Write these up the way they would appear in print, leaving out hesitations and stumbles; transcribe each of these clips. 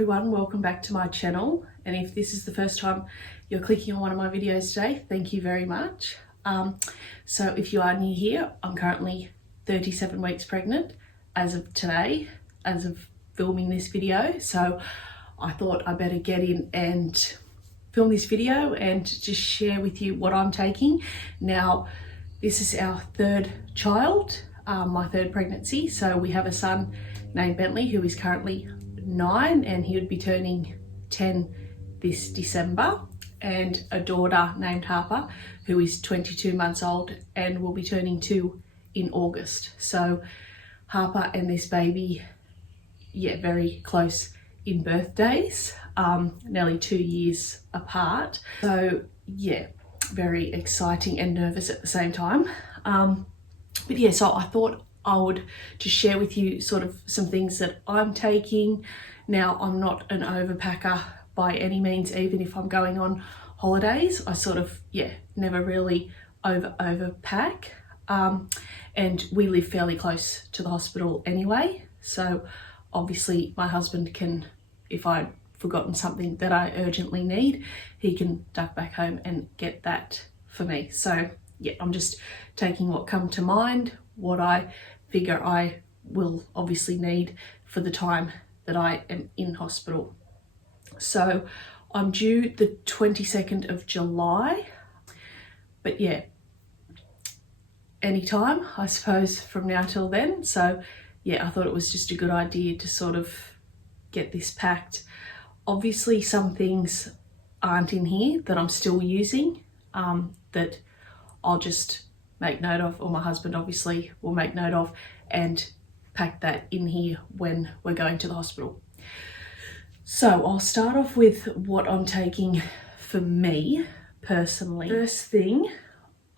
everyone, welcome back to my channel, and if this is the first time you're clicking on one of my videos today, thank you very much. So if you are new here, I'm currently 37 weeks pregnant as of today, as of filming this video, so I thought I better get in and film this video and just share with you what I'm taking. Now, this is our third child, my third pregnancy, so we have a son named Bentley who is currently 9 and he would be turning 10 this December, and a daughter named Harper who is 22 months old and will be turning 2 in August. So Harper and this baby, very close in birthdays, nearly 2 years apart. So very exciting and nervous at the same time. So I thought I would just share with you sort of some things that I'm taking. Now, I'm not an overpacker by any means, even if I'm going on holidays. I sort of, never really overpack. And we live fairly close to the hospital anyway. So obviously my husband can, if I've forgotten something that I urgently need, he can duck back home and get that for me. So I'm just taking what come to mind, what I figure I will obviously need for the time that I am in hospital. So I'm due the 22nd of July, but anytime I suppose from now till then. So I thought it was just a good idea to sort of get this packed. Obviously some things aren't in here that I'm still using, that I'll just make note of, or my husband obviously will make note of, and pack that in here when we're going to the hospital. So I'll start off with what I'm taking for me personally. First thing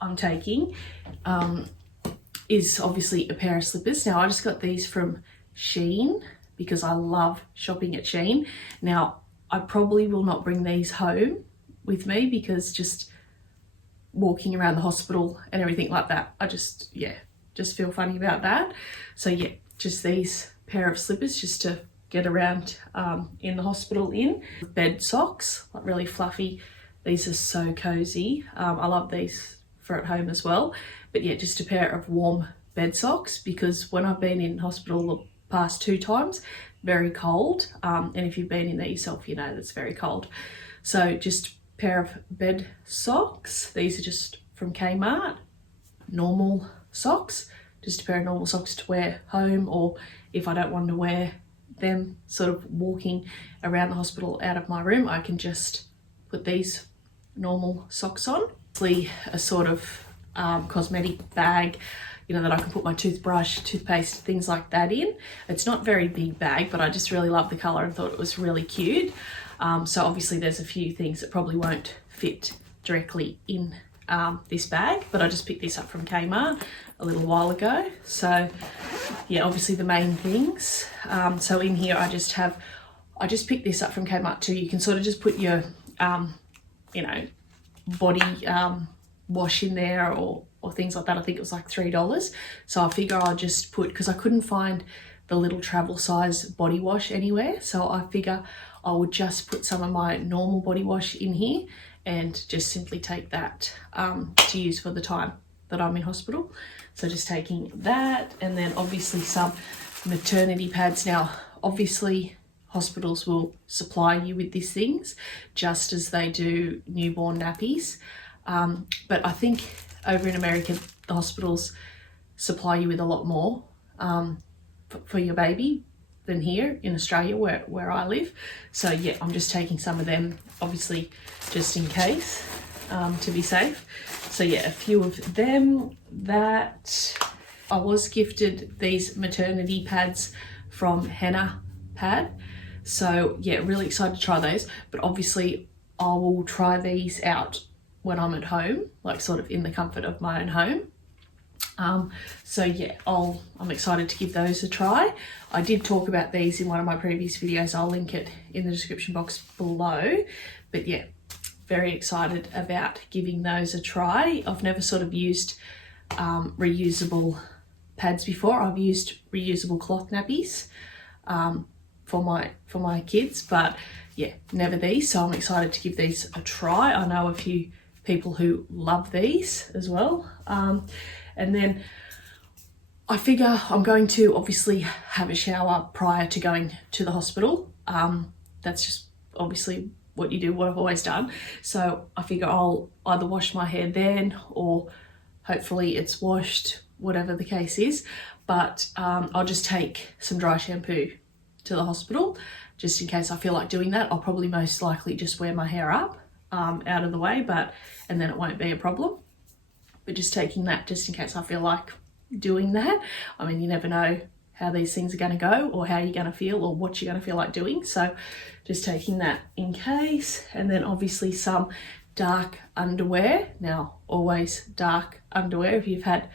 I'm taking is obviously a pair of slippers. Now, I just got these from Shein because I love shopping at Shein. Now, I probably will not bring these home with me because just walking around the hospital and everything like that, I just feel funny about that. So just these pair of slippers just to get around in the hospital in. Bed socks, like really fluffy. These are so cozy. I love these for at home as well. But just a pair of warm bed socks, because when I've been in hospital the past 2 times, very cold. And if you've been in there yourself, you know that's very cold. So just pair of bed socks. These are just from Kmart. Normal socks, just a pair of normal socks to wear home, or if I don't want to wear them sort of walking around the hospital out of my room, I can just put these normal socks on. A sort of cosmetic bag, that I can put my toothbrush, toothpaste, things like that in. It's not a very big bag, but I just really love the colour and thought it was really cute. So obviously there's a few things that probably won't fit directly in this bag, but I just picked this up from Kmart a little while ago. So obviously the main things. So in here I just picked this up from Kmart too. You can sort of just put your body wash in there or things like that. I think it was like $3. So I figure I'll just put, because I couldn't find the little travel size body wash anywhere, so I figure I would just put some of my normal body wash in here and just simply take that to use for the time that I'm in hospital. So just taking that, and then obviously some maternity pads. Now obviously hospitals will supply you with these things just as they do newborn nappies, but I think over in America the hospitals supply you with a lot more for your baby than here in Australia where I live. So I'm just taking some of them, obviously just in case, to be safe. So a few of them. That I was gifted these maternity pads from Henna Pad, so really excited to try those, but obviously I will try these out when I'm at home, like sort of in the comfort of my own home. I'm excited to give those a try. I did talk about these in one of my previous videos. I'll link it in the description box below, but very excited about giving those a try. I've never sort of used reusable pads before. I've used reusable cloth nappies for my kids, but yeah, never these. So I'm excited to give these a try. I know a few people who love these as well. And then I figure I'm going to obviously have a shower prior to going to the hospital. That's just obviously what you do, what I've always done. So I figure I'll either wash my hair then, or hopefully it's washed, whatever the case is. But I'll just take some dry shampoo to the hospital, just in case I feel like doing that. I'll probably most likely just wear my hair up out of the way, and then it won't be a problem. But just taking that just in case I feel like doing that. I mean, you never know how these things are going to go, or how you're going to feel, or what you're going to feel like doing. So just taking that in case. And then obviously some dark underwear. Now, always dark underwear. If you've had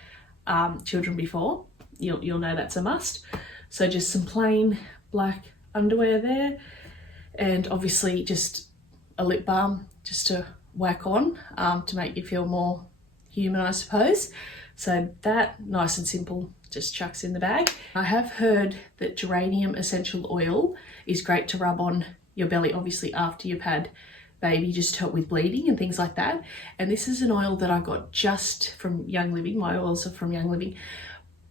children before, you'll know that's a must. So just some plain black underwear there, and obviously just a lip balm just to whack on to make you feel more human, I suppose. So that, nice and simple, just chucks in the bag. I have heard that geranium essential oil is great to rub on your belly, obviously after you've had baby, just to help with bleeding and things like that. And this is an oil that I got just from Young Living. My oils are from Young Living,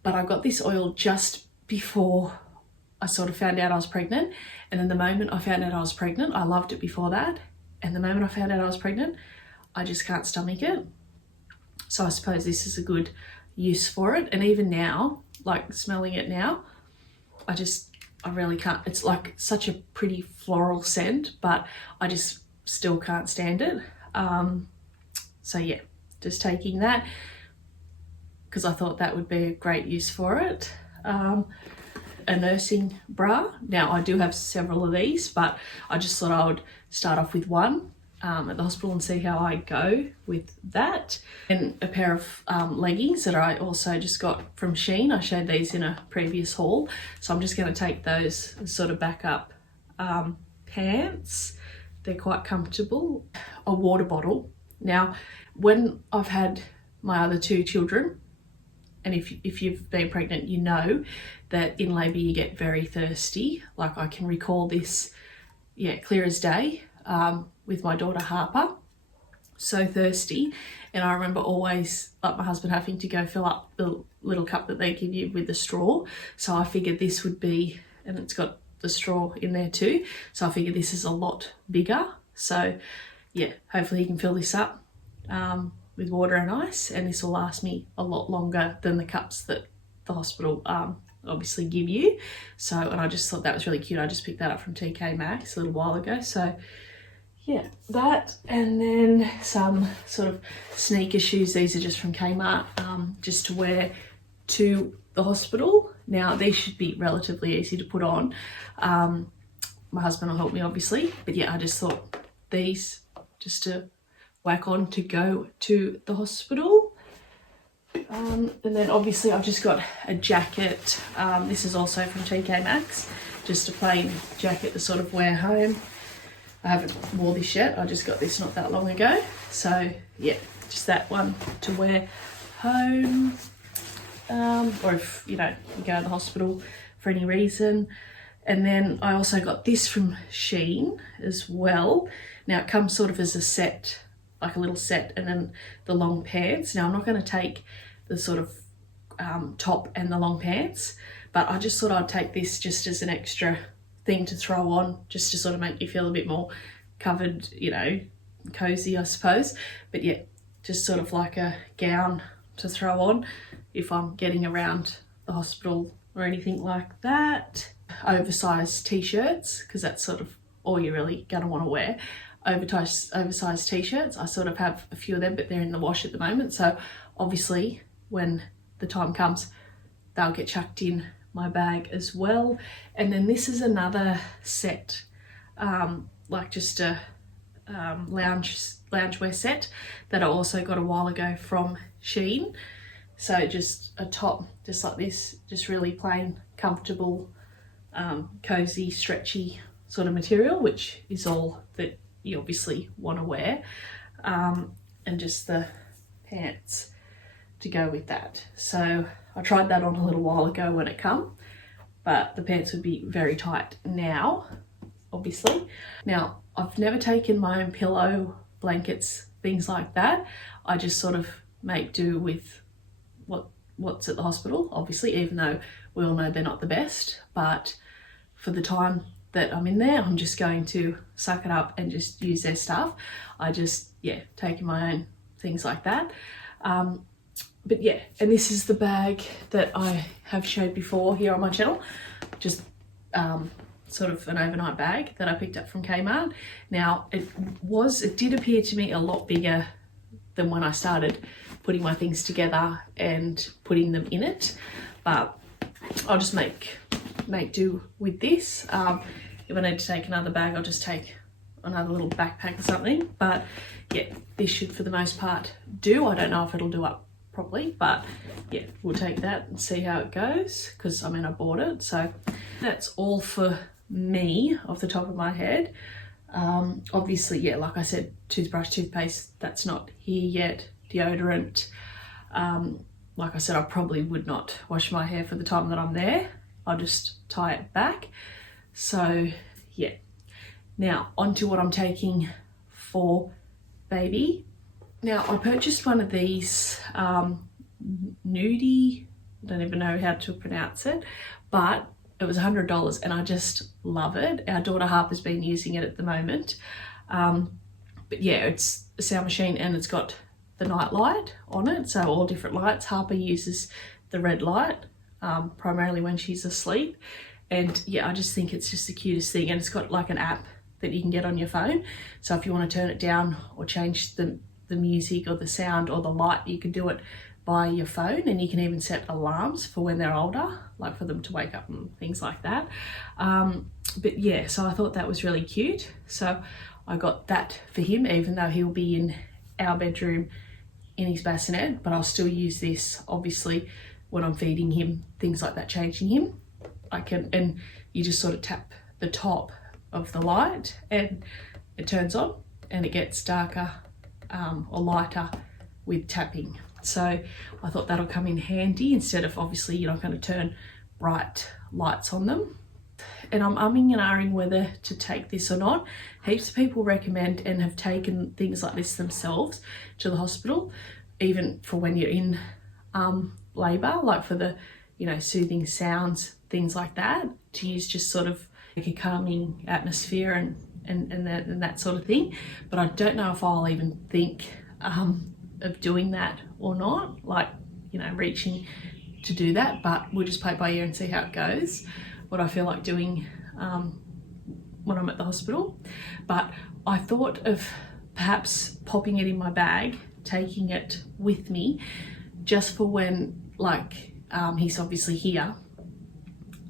but I got this oil just before I sort of found out I was pregnant. And then the moment I found out I was pregnant, I loved it before that. And the moment I found out I was pregnant, I just can't stomach it. So I suppose this is a good use for it. And even now, like smelling it now, I really can't. It's like such a pretty floral scent, but I just still can't stand it. So yeah, just taking that because I thought that would be a great use for it. A nursing bra. Now I do have several of these, but I just thought I would start off with one at the hospital and see how I go with that. And a pair of leggings that I also just got from Shein. I showed these in a previous haul, so I'm just going to take those as sort of backup pants. They're quite comfortable. A water bottle. Now, when I've had my other two children, and if you've been pregnant, you know that in labour you get very thirsty. Like I can recall this, clear as day, with my daughter Harper. So thirsty. And I remember always, like my husband having to go fill up the little cup that they give you with the straw. So I figured this would be, and it's got the straw in there too. So I figured this is a lot bigger. So yeah, hopefully you can fill this up with water and ice, and this will last me a lot longer than the cups that the hospital obviously give you. So, and I just thought that was really cute. I just picked that up from TK Maxx a little while ago. So yeah, that, and then some sort of sneaker shoes. These are just from Kmart, just to wear to the hospital. Now these should be relatively easy to put on. My husband will help me obviously, but yeah, I just thought these just to whack on to go to the hospital. And then obviously I've just got a jacket. This is also from TK Maxx, just a plain jacket to sort of wear home. I haven't wore this yet. I just got this not that long ago. So yeah, just that one to wear home. Or if, you go to the hospital for any reason. And then I also got this from Shein as well. Now it comes sort of as a set, like a little set, and then the long pants. Now I'm not going to take the sort of top and the long pants, but I just thought I'd take this just as an extra thing to throw on, just to sort of make you feel a bit more covered, cozy, I suppose. But yeah, just sort of like a gown to throw on if I'm getting around the hospital or anything like that. Oversized t-shirts, because that's sort of all you're really going to want to wear. Oversized t-shirts. I sort of have a few of them, but they're in the wash at the moment. So obviously when the time comes, they'll get chucked in my bag as well. And then this is another set, like just a loungewear set that I also got a while ago from Shein. So just a top just like this, just really plain, comfortable, cozy, stretchy sort of material, which is all that you obviously want to wear, and just the pants to go with that. So I tried that on a little while ago when it came, but the pants would be very tight now, obviously. Now, I've never taken my own pillow, blankets, things like that. I just sort of make do with what's at the hospital, obviously, even though we all know they're not the best. But for the time that I'm in there, I'm just going to suck it up and just use their stuff. I just, yeah, taking my own things like that. But yeah, and this is the bag that I have showed before here on my channel. Just sort of an overnight bag that I picked up from Kmart. Now, it did appear to me a lot bigger than when I started putting my things together and putting them in it, but I'll just make do with this. If I need to take another bag, I'll just take another little backpack or something. But yeah, this should for the most part do. I don't know if it'll do up properly, but yeah, we'll take that and see how it goes, because I mean, I bought it. So that's all for me off the top of my head. Obviously, yeah, like I said, toothbrush, toothpaste, that's not here yet. Deodorant, like I said, I probably would not wash my hair for the time that I'm there. I'll just tie it back. So yeah, now onto what I'm taking for baby. Now, I purchased one of these nudie, I don't even know how to pronounce it, but it was $100 and I just love it. Our daughter Harper's been using it at the moment. But yeah, it's a sound machine and it's got the night light on it, so all different lights. Harper uses the red light primarily when she's asleep, and yeah, I just think it's just the cutest thing. And it's got like an app that you can get on your phone, so if you want to turn it down or change the music or the sound or the light, you can do it by your phone, and you can even set alarms for when they're older, like for them to wake up and things like that. But yeah, so I thought that was really cute, so I got that for him, even though he'll be in our bedroom in his bassinet, but I'll still use this obviously when I'm feeding him, things like that, changing him. I can, and you just sort of tap the top of the light and it turns on and it gets darker or lighter with tapping. So I thought that'll come in handy, instead of obviously you're not going to turn bright lights on them. And I'm umming and ahhing whether to take this or not. Heaps of people recommend and have taken things like this themselves to the hospital, even for when you're in labour, like for the, you know, soothing sounds, things like that, to use just sort of like a calming atmosphere and that sort of thing. But I don't know if I'll even think of doing that or not, like, you know, reaching to do that, but we'll just play it by ear and see how it goes, what I feel like doing when I'm at the hospital. But I thought of perhaps popping it in my bag, taking it with me, just for when, like, he's obviously here,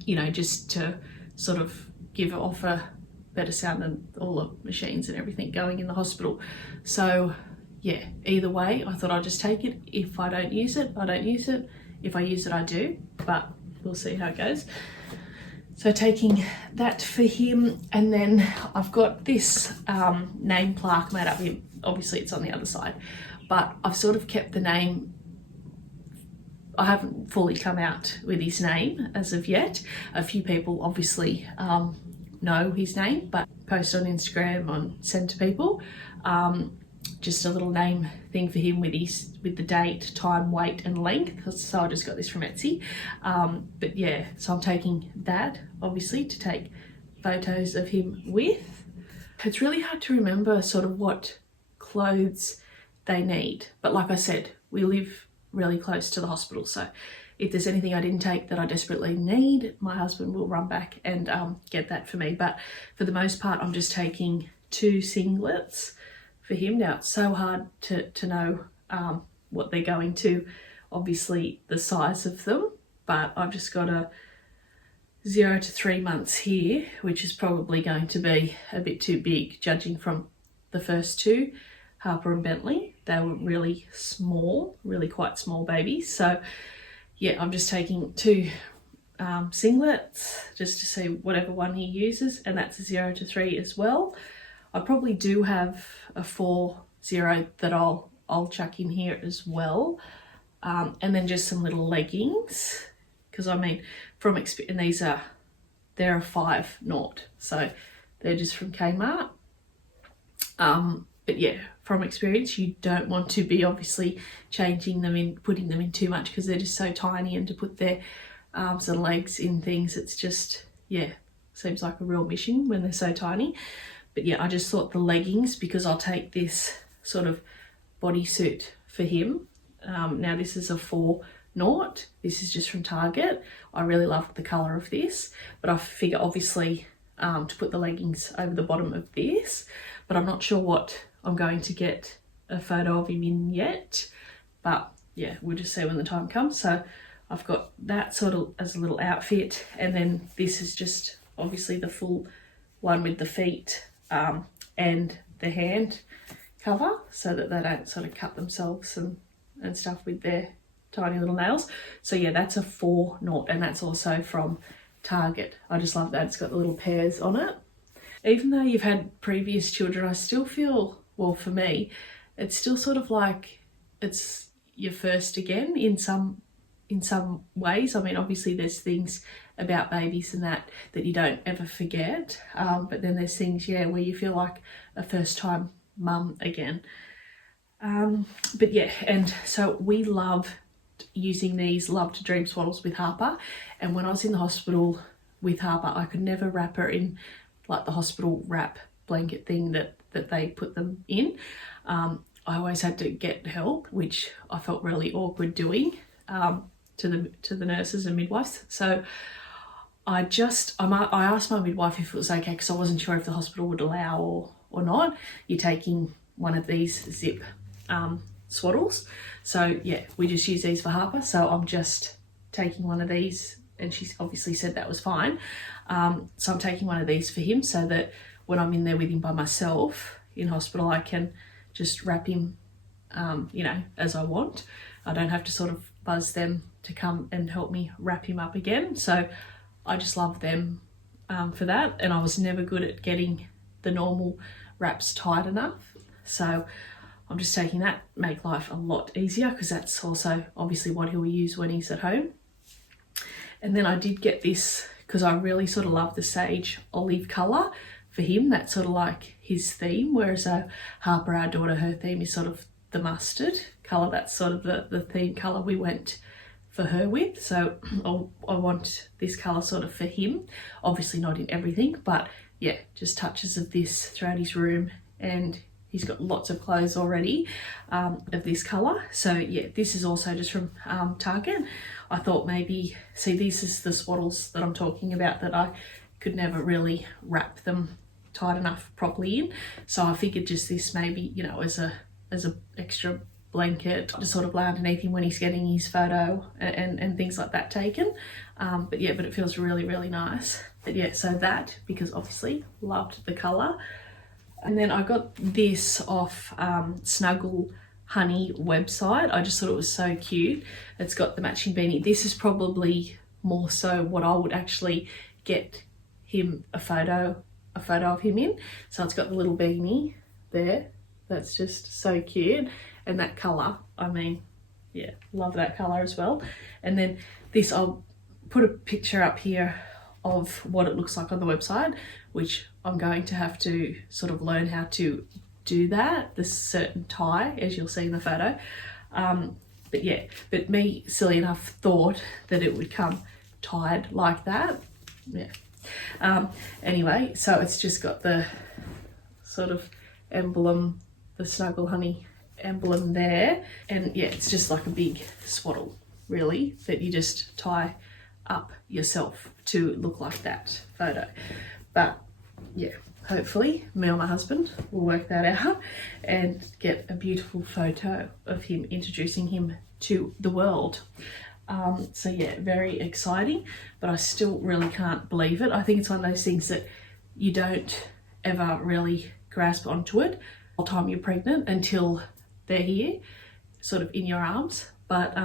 you know, just to sort of give off a better sound than all the machines and everything going in the hospital. So yeah, either way, I thought I'd just take it. If I don't use it, I don't use it. If I use it, I do, but we'll see how it goes. So taking that for him, and then I've got this name plaque made up here. Obviously it's on the other side, but I've sort of kept the name. I haven't fully come out with his name as of yet. A few people obviously know his name, but post on Instagram and send to people. Just a little name thing for him with the date, time, weight and length. So I just got this from Etsy. But yeah, so I'm taking that obviously to take photos of him with. It's really hard to remember sort of what clothes they need. But like I said, we live really close to the hospital. So if there's anything I didn't take that I desperately need, my husband will run back and get that for me. But for the most part, I'm just taking 2 singlets for him. Now it's so hard to know what they're going to, obviously the size of them, but I've just got a 0 to 3 months here, which is probably going to be a bit too big, judging from the first 2, Harper and Bentley. They were really small, really quite small babies. So yeah, I'm just taking 2 singlets just to see whatever one he uses, and that's a 0 to 3 as well. I probably do have a 4-0 that I'll chuck in here as well, and then just some little leggings, because I mean from experience, and they're a 5 knot, so they're just from Kmart. But yeah, from experience, you don't want to be obviously changing them in, putting them in too much, because they're just so tiny, and to put their arms and legs in things, it's just, yeah, seems like a real mission when they're so tiny. But yeah, I just thought the leggings, because I'll take this sort of bodysuit for him. Now this is a 4 knot. This is just from Target. I really love the colour of this, but I figure obviously to put the leggings over the bottom of this, but I'm not sure what I'm going to get a photo of him in yet. But yeah, we'll just see when the time comes. So I've got that sort of as a little outfit, and then this is just obviously the full one with the feet and the hand cover, so that they don't sort of cut themselves and stuff with their tiny little nails. So yeah, that's a 4 knot, and that's also from Target. I just love that. It's got the little pears on it. Even though you've had previous children, I still feel, well, for me, it's still sort of like it's your first again in some ways. I mean, obviously there's things about babies and that you don't ever forget, but then there's things, yeah, where you feel like a first time mum again. But yeah, and so we love using these Love to Dream swaddles with Harper, and when I was in the hospital with Harper, I could never wrap her in like the hospital wrap blanket thing that they put them in. I always had to get help, which I felt really awkward doing to the nurses and midwives. So I asked my midwife if it was okay, because I wasn't sure if the hospital would allow or not. You're taking one of these zip swaddles. So yeah, we just use these for Harper. So I'm just taking one of these, and she's obviously said that was fine. So I'm taking one of these for him, so that when I'm in there with him by myself in hospital, I can just wrap him, you know, as I want. I don't have to sort of buzz them to come and help me wrap him up again. So I just love them for that. And I was never good at getting the normal wraps tight enough. So I'm just taking that, make life a lot easier, because that's also obviously what he'll use when he's at home. And then I did get this because I really sort of love the sage olive colour for him. That's sort of like his theme, whereas Harper, our daughter, her theme is sort of the mustard colour. That's sort of the theme colour we went for her with. So I want this colour sort of for him. Obviously not in everything, but yeah, just touches of this throughout his room, and he's got lots of clothes already of this colour. So yeah, this is also just from Target. I thought maybe, see, this is the swaddles that I'm talking about that I could never really wrap them tight enough properly in. So I figured just this maybe, you know, as a extra blanket to sort of lay underneath him when he's getting his photo and things like that taken. But yeah, but it feels really, really nice. But yeah, so that, because obviously loved the colour. And then I got this off Snuggle Honey website. I just thought it was so cute. It's got the matching beanie. This is probably more so what I would actually get him a photo of him in. So it's got the little beanie there. That's just so cute. And that colour, I mean, yeah, love that colour as well. And then this, I'll put a picture up here of what it looks like on the website, which I'm going to have to sort of learn how to do that, this certain tie, as you'll see in the photo. But yeah, but me, silly enough, thought that it would come tied like that. Yeah. Anyway, so it's just got the sort of emblem, the Snuggle Honey emblem there. And yeah, it's just like a big swaddle, really, that you just tie up yourself to look like that photo. But yeah, hopefully me or my husband will work that out and get a beautiful photo of him, introducing him to the world. So yeah, very exciting, but I still really can't believe it. I think it's one of those things that you don't ever really grasp onto it all the time you're pregnant until they're here, sort of in your arms. But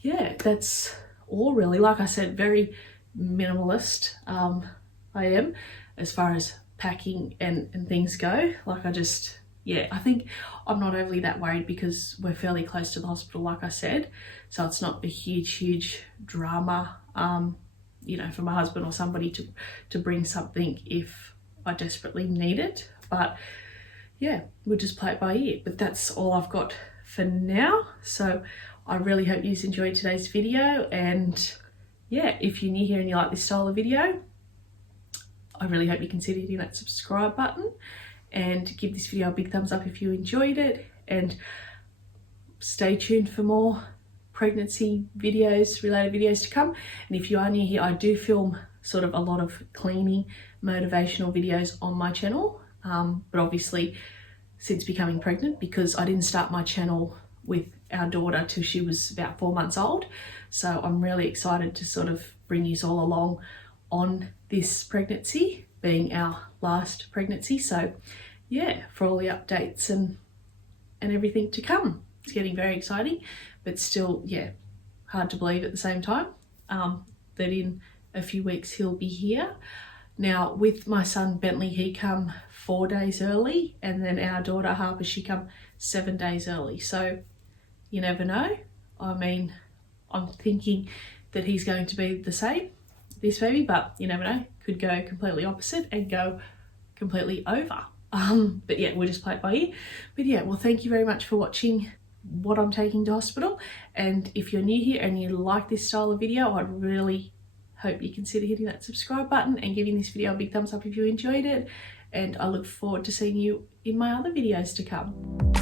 yeah, that's all really. Like I said, very minimalist I am as far as packing and things go. Like I just yeah, I think I'm not overly that worried because we're fairly close to the hospital, like I said, so it's not a huge drama, you know, for my husband or somebody to bring something if I desperately need it. But yeah, we'll just play it by ear. But that's all I've got for now. So I really hope you enjoyed today's video, and yeah, if you're new here and you like this style of video, I really hope you consider hitting that subscribe button and give this video a big thumbs up if you enjoyed it, and stay tuned for more pregnancy videos, related videos to come. And if you are new here, I do film sort of a lot of cleaning, motivational videos on my channel, but obviously since becoming pregnant, because I didn't start my channel with our daughter till she was about 4 months old, so I'm really excited to sort of bring you all along on this pregnancy, being our last pregnancy. So yeah, for all the updates and everything to come. It's getting very exciting, but still, yeah, hard to believe at the same time that in a few weeks he'll be here. Now with my son Bentley, he come 4 days early, and then our daughter Harper, she come 7 days early. So you never know. I mean, I'm thinking that he's going to be the same, this baby, but you never know. Could go completely opposite and go completely over. But yeah, we'll just play it by ear. But yeah, well, thank you very much for watching what I'm taking to hospital. And if you're new here and you like this style of video, I really hope you consider hitting that subscribe button and giving this video a big thumbs up if you enjoyed it. And I look forward to seeing you in my other videos to come.